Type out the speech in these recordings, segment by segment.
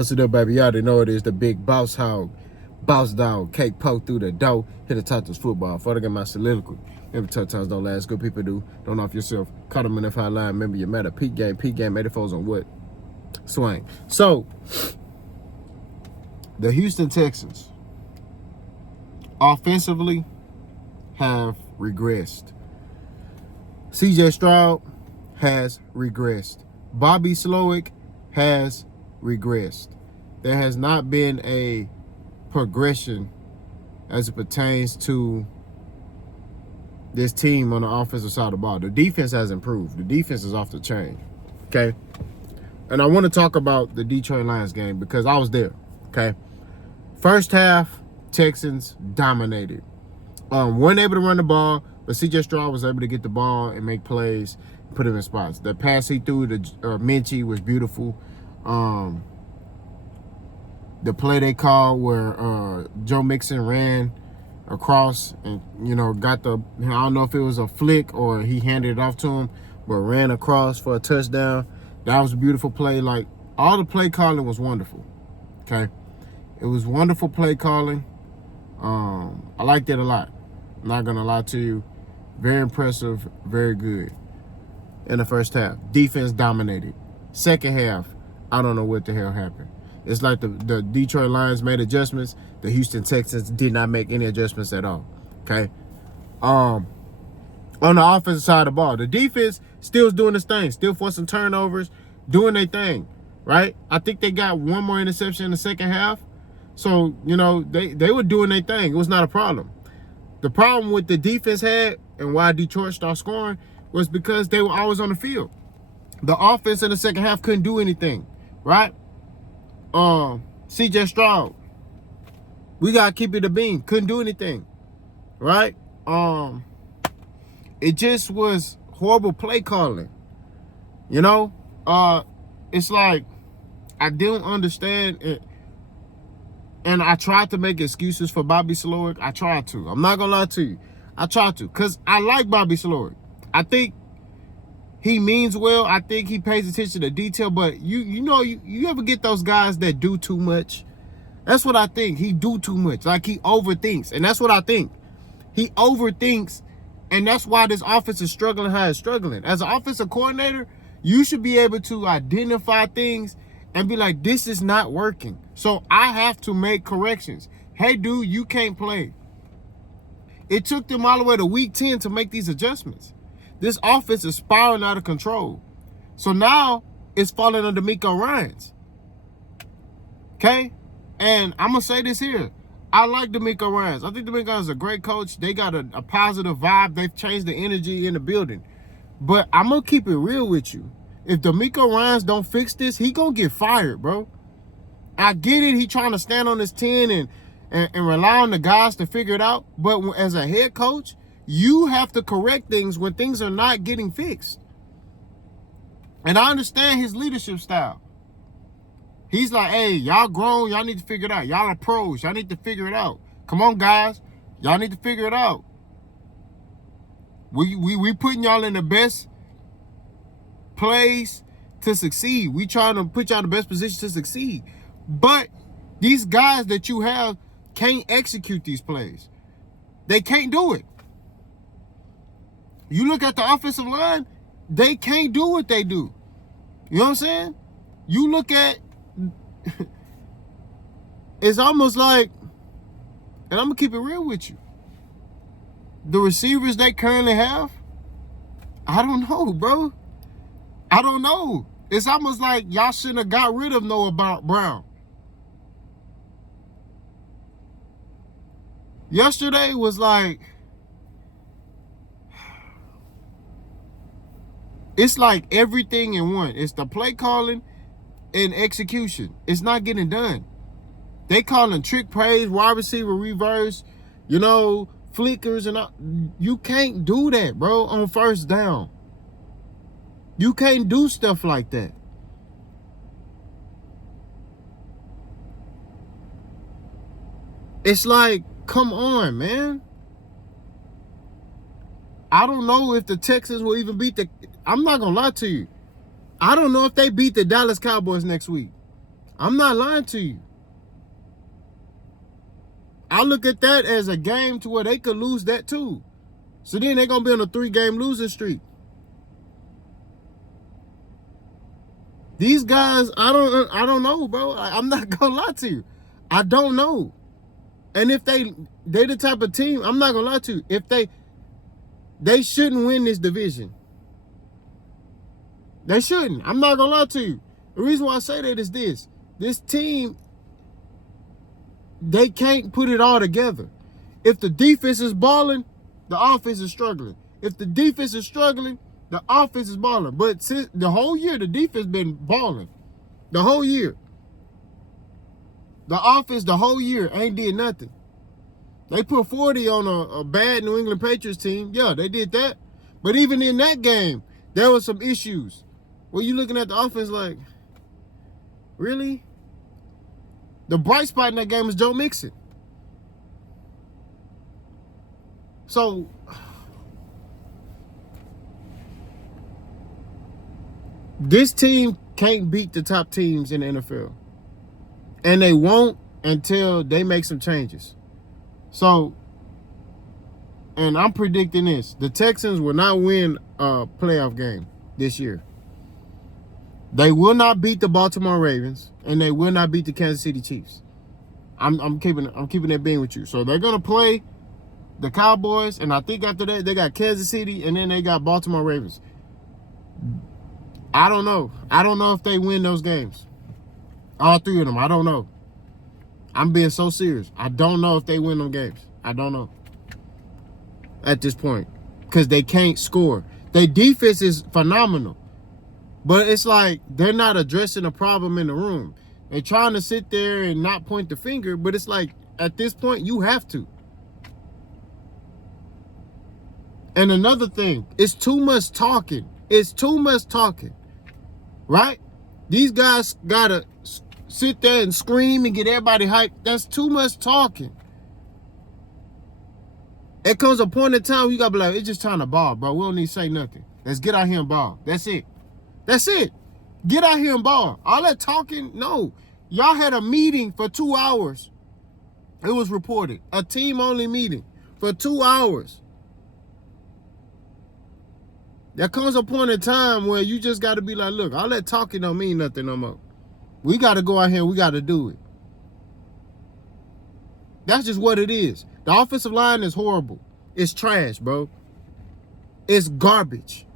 What's it up, baby? You already know it is the big boss hog, boss dog, cake poke through the door, hit the top of football. Before I get my soliloquy, every tough times don't last. Good people do. Don't off yourself. Caught them in the fire line. Remember your matter. Peak game, 84s on what? Swing. So, the Houston Texans offensively have regressed. CJ Stroud has regressed. Bobby Slowick has regressed. There has not been a progression as it pertains to this team on the offensive side of the ball. The defense has improved. The defense is off the chain. Okay? And I want to talk about the Detroit Lions game because I was there. Okay? First half, Texans dominated. Weren't able to run the ball, but CJ Stroud was able to get the ball and make plays, put him in spots. The pass he threw to Minchie was beautiful. The play they called where Joe Mixon ran across and, got the, I don't know if it was a flick or he handed it off to him, but ran across for a touchdown. That was a beautiful play. Like, all the play calling was wonderful. Okay? It was wonderful play calling. I liked it a lot. I'm not going to lie to you. Very impressive, very good in the first half. Defense dominated. Second half, I don't know what the hell happened. It's like the Detroit Lions made adjustments. The Houston Texans did not make any adjustments at all. Okay? On the offensive side of the ball, the defense still is doing its thing, still forcing turnovers, doing their thing, right? I think they got one more interception in the second half. So, they were doing their thing. It was not a problem. The problem with the defense had and why Detroit started scoring was because they were always on the field. The offense in the second half couldn't do anything, right? CJ Stroud, we got to keep it a bean. Couldn't do anything, right? It just was horrible play calling. It's like I didn't understand it. And I tried to make excuses for Bobby Slowick. I tried to. I'm not going to lie to you. I tried to because I like Bobby Slowick. I think he means well. I think he pays attention to detail. But you ever get those guys that do too much? That's what I think. He do too much. Like, he overthinks. And that's what I think. He overthinks. And that's why this offense is struggling how it's struggling. As an offensive coordinator, you should be able to identify things and be like, this is not working. So I have to make corrections. Hey, dude, you can't play. It took them all the way to week 10 to make these adjustments. This offense is spiraling out of control. So now it's falling on Demeco Ryans. Okay? And I'm going to say this here. I like Demeco Ryans. I think Demeco Ryans is a great coach. They got a positive vibe. They've changed the energy in the building. But I'm going to keep it real with you. If Demeco Ryans don't fix this, he going to get fired, bro. I get it. He trying to stand on his 10 and rely on the guys to figure it out. But as a head coach, you have to correct things when things are not getting fixed. And I understand his leadership style. He's like, hey, y'all grown. Y'all need to figure it out. Y'all are pros. Y'all need to figure it out. Come on, guys. Y'all need to figure it out. We putting y'all in the best place to succeed. We trying to put y'all in the best position to succeed. But these guys that you have can't execute these plays. They can't do it. You look at the offensive line, they can't do what they do. You know what I'm saying? You look at, it's almost like, and I'm going to keep it real with you. The receivers they currently have, I don't know, bro. I don't know. It's almost like y'all shouldn't have got rid of Noah Brown. Yesterday was like, it's like everything in one. It's the play calling and execution. It's not getting done. They calling trick plays, wide receiver reverse, flickers and all. You can't do that, bro, on first down. You can't do stuff like that. It's like, come on, man. I don't know if the Texans will even I'm not going to lie to you. I don't know if they beat the Dallas Cowboys next week. I'm not lying to you. I look at that as a game to where they could lose that too. So then they're going to be on a 3-game losing streak. These guys, I don't know, bro. I'm not going to lie to you. I don't know. And if they the type of team, I'm not going to lie to you. If they shouldn't win this division. They shouldn't. I'm not going to lie to you. The reason why I say that is this. This team, they can't put it all together. If the defense is balling, the offense is struggling. If the defense is struggling, the offense is balling. But since the whole year, the defense been balling. The whole year. The offense, the whole year, ain't did nothing. They put 40 on a bad New England Patriots team. Yeah, they did that. But even in that game, there was some issues. Where you looking at the offense like, really? The bright spot in that game is Joe Mixon. So, this team can't beat the top teams in the NFL. And they won't until they make some changes. So, and I'm predicting this. The Texans will not win a playoff game this year. They will not beat the Baltimore Ravens, and they will not beat the Kansas City Chiefs. I'm keeping that being with you. So they're gonna play the Cowboys, and I think after that they got Kansas City, and then they got Baltimore Ravens. I don't know. I don't know if they win those games. All 3 of them. I don't know. I'm being so serious. I don't know if they win them games. I don't know. At this point. Because they can't score. Their defense is phenomenal. But it's like they're not addressing the problem in the room. They're trying to sit there and not point the finger, but it's like at this point you have to. And another thing, it's too much talking. It's too much talking. Right? These guys gotta sit there and scream and get everybody hyped. That's too much talking. It comes a point in time where you gotta be like, it's just time to ball, bro. We don't need to say nothing. Let's get out here and ball. That's it. That's it. Get out here and ball. All that talking, no. Y'all had a meeting for 2 hours. It was reported. A team-only meeting for 2 hours. There comes a point in time where you just got to be like, look, all that talking don't mean nothing no more. We got to go out here and we got to do it. That's just what it is. The offensive line is horrible. It's trash, bro. It's garbage.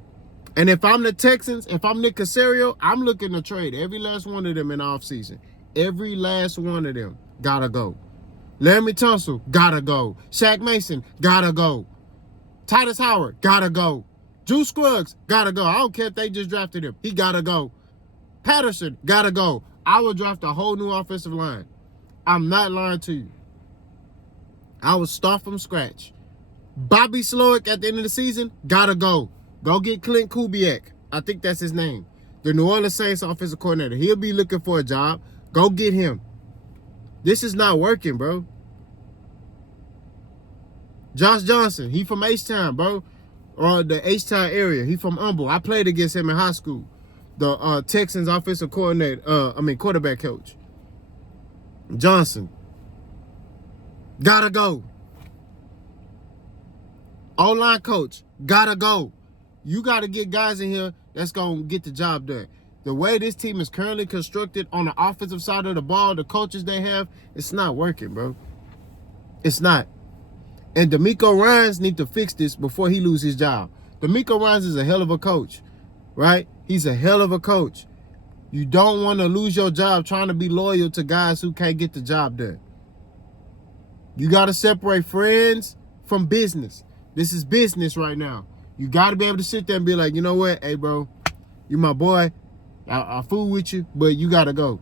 And if I'm the Texans, if I'm Nick Caserio, I'm looking to trade every last one of them in the offseason. Every last one of them gotta go. Laramie Tunsil, gotta go. Shaq Mason, gotta go. Titus Howard, gotta go. Juice Scruggs, gotta go. I don't care if they just drafted him. He gotta go. Patterson, gotta go. I will draft a whole new offensive line. I'm not lying to you. I will start from scratch. Bobby Slowick at the end of the season, gotta go. Go get Clint Kubiak. I think that's his name. The New Orleans Saints offensive coordinator. He'll be looking for a job. Go get him. This is not working, bro. Josh Johnson. He from H-Town, bro. Or the H-Town area. He from Humble. I played against him in high school. The Texans offensive coordinator. Quarterback coach. Johnson. Gotta go. O-line coach. Gotta go. You got to get guys in here that's going to get the job done. The way this team is currently constructed on the offensive side of the ball, the coaches they have, it's not working, bro. It's not. And Demeco Ryans need to fix this before he loses his job. Demeco Ryans is a hell of a coach, right? He's a hell of a coach. You don't want to lose your job trying to be loyal to guys who can't get the job done. You got to separate friends from business. This is business right now. You got to be able to sit there and be like, you know what? Hey, bro, you my boy. I fool with you, but you got to go.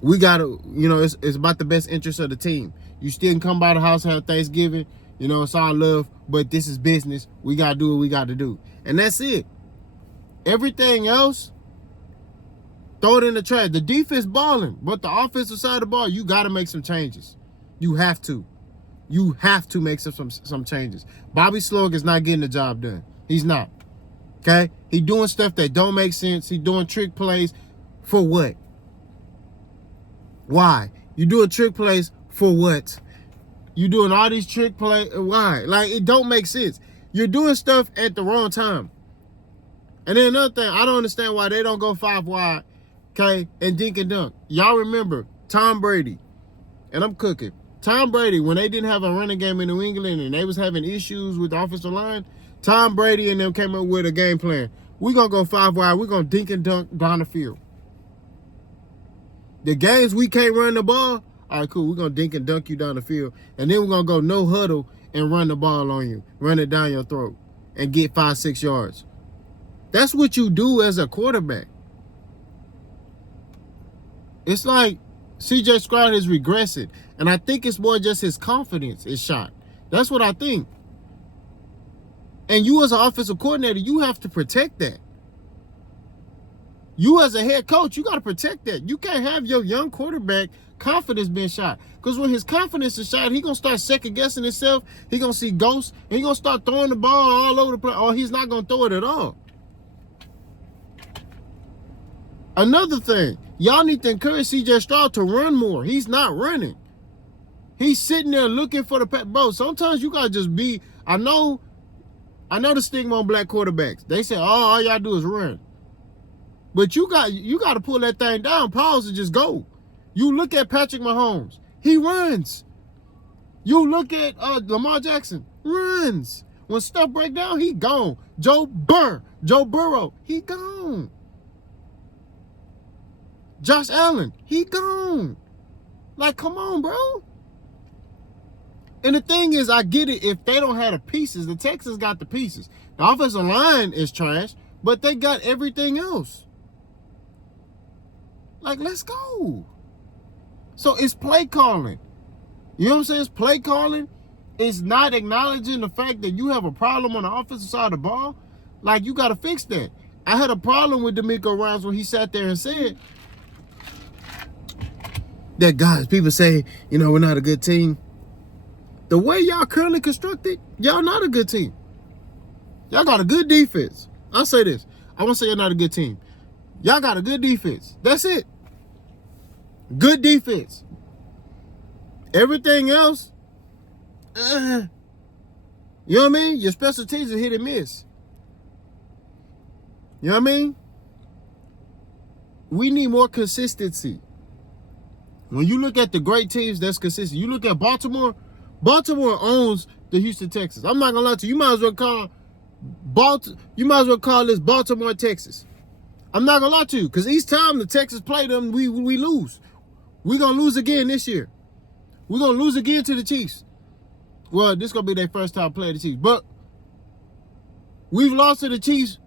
We got to, it's about the best interest of the team. You still can come by the house, have Thanksgiving. It's all love, but this is business. We got to do what we got to do. And that's it. Everything else, throw it in the trash. The defense balling, but the offensive side of the ball, you got to make some changes. You have to. You have to make some changes. Bobby Slowick is not getting the job done. He's not. Okay? He doing stuff that don't make sense. He doing trick plays. For what? Why? You doing trick plays for what? You doing all these trick plays. Why? Like, it don't make sense. You're doing stuff at the wrong time. And then another thing, I don't understand why they don't go 5 wide, okay, and dink and dunk. Y'all remember Tom Brady, and I'm cooking. Tom Brady, when they didn't have a running game in New England and they was having issues with the offensive line, Tom Brady and them came up with a game plan. We're going to go 5 wide. We're going to dink and dunk down the field. The games we can't run the ball, all right, cool. We're going to dink and dunk you down the field. And then we're going to go no huddle and run the ball on you. Run it down your throat and get 5-6 yards. That's what you do as a quarterback. It's like C.J. Stroud is regressing. And I think it's more just his confidence is shot. That's what I think. And you as an offensive coordinator, you have to protect that. You as a head coach, you got to protect that. You can't have your young quarterback confidence being shot. Because when his confidence is shot, he's going to start second-guessing himself. He's going to see ghosts. And he's going to start throwing the ball all over the place. Or he's not going to throw it at all. Another thing, y'all need to encourage C.J. Stroud to run more. He's not running. He's sitting there looking for the pass. Bro, sometimes you got to just be, I know the stigma on black quarterbacks. They say, oh, all y'all do is run. But you got to pull that thing down, pause, and just go. You look at Patrick Mahomes. He runs. You look at Lamar Jackson. Runs. When stuff break down, he gone. Joe Burrow, he gone. Josh Allen, he gone. Like, come on, bro. And the thing is, I get it. If they don't have the pieces, the Texans got the pieces. The offensive line is trash, but they got everything else. Like, let's go. So it's play calling. You know what I'm saying? It's play calling. It's not acknowledging the fact that you have a problem on the offensive side of the ball. Like, you got to fix that. I had a problem with Demeco Ryans when he sat there and said that, guys, people say, you know, we're not a good team. The way y'all currently constructed, y'all not a good team. Y'all got a good defense. I'll say this. I won't say you're not a good team. Y'all got a good defense. That's it. Good defense. Everything else, you know what I mean? Your special teams are hit and miss. You know what I mean? We need more consistency. When you look at the great teams, that's consistent. You look at Baltimore. Baltimore owns the Houston Texans. I'm not gonna lie to you. You might as well call this Baltimore, Texas. I'm not gonna lie to you, because each time the Texans play them, we lose. We're gonna lose again this year. We're gonna lose again to the Chiefs. Well, this is gonna be their first time playing the Chiefs, but we've lost to the Chiefs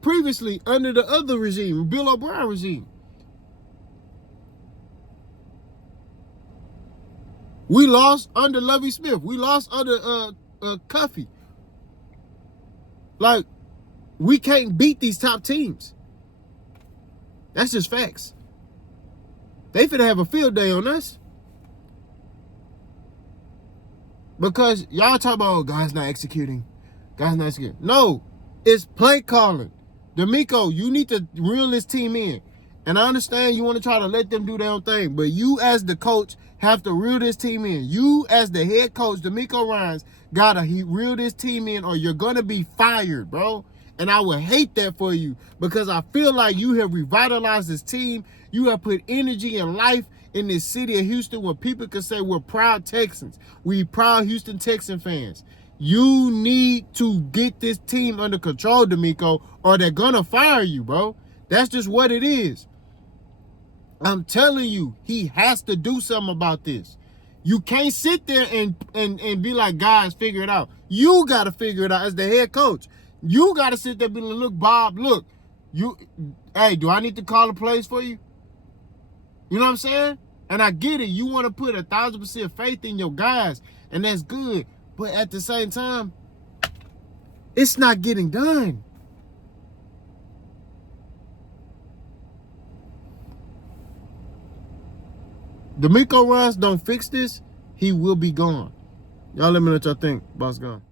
previously under the other regime, Bill O'Brien regime. We lost under Lovie Smith. We lost under Cuffy. Like, we can't beat these top teams. That's just facts. They finna have a field day on us. Because y'all talk about, oh, guys not executing. Guys not executing. No, it's play calling. Demeco, you need to reel this team in. And I understand you want to try to let them do their own thing, but you as the coach have to reel this team in. You as the head coach, Demeco Ryans, gotta reel this team in or you're going to be fired, bro. And I would hate that for you because I feel like you have revitalized this team. You have put energy and life in this city of Houston where people can say we're proud Texans. We proud Houston Texan fans. You need to get this team under control, Demeco, or they're going to fire you, bro. That's just what it is. I'm telling you, he has to do something about this. You can't sit there and be like, guys, figure it out. You got to figure it out as the head coach. You got to sit there and be like, look, Bob, look. Hey, do I need to call the plays for you? You know what I'm saying? And I get it. You want to put 1,000% faith in your guys, and that's good. But at the same time, it's not getting done. Demeco Ryans don't fix this, he will be gone. Y'all let me know what y'all think. Boss gone.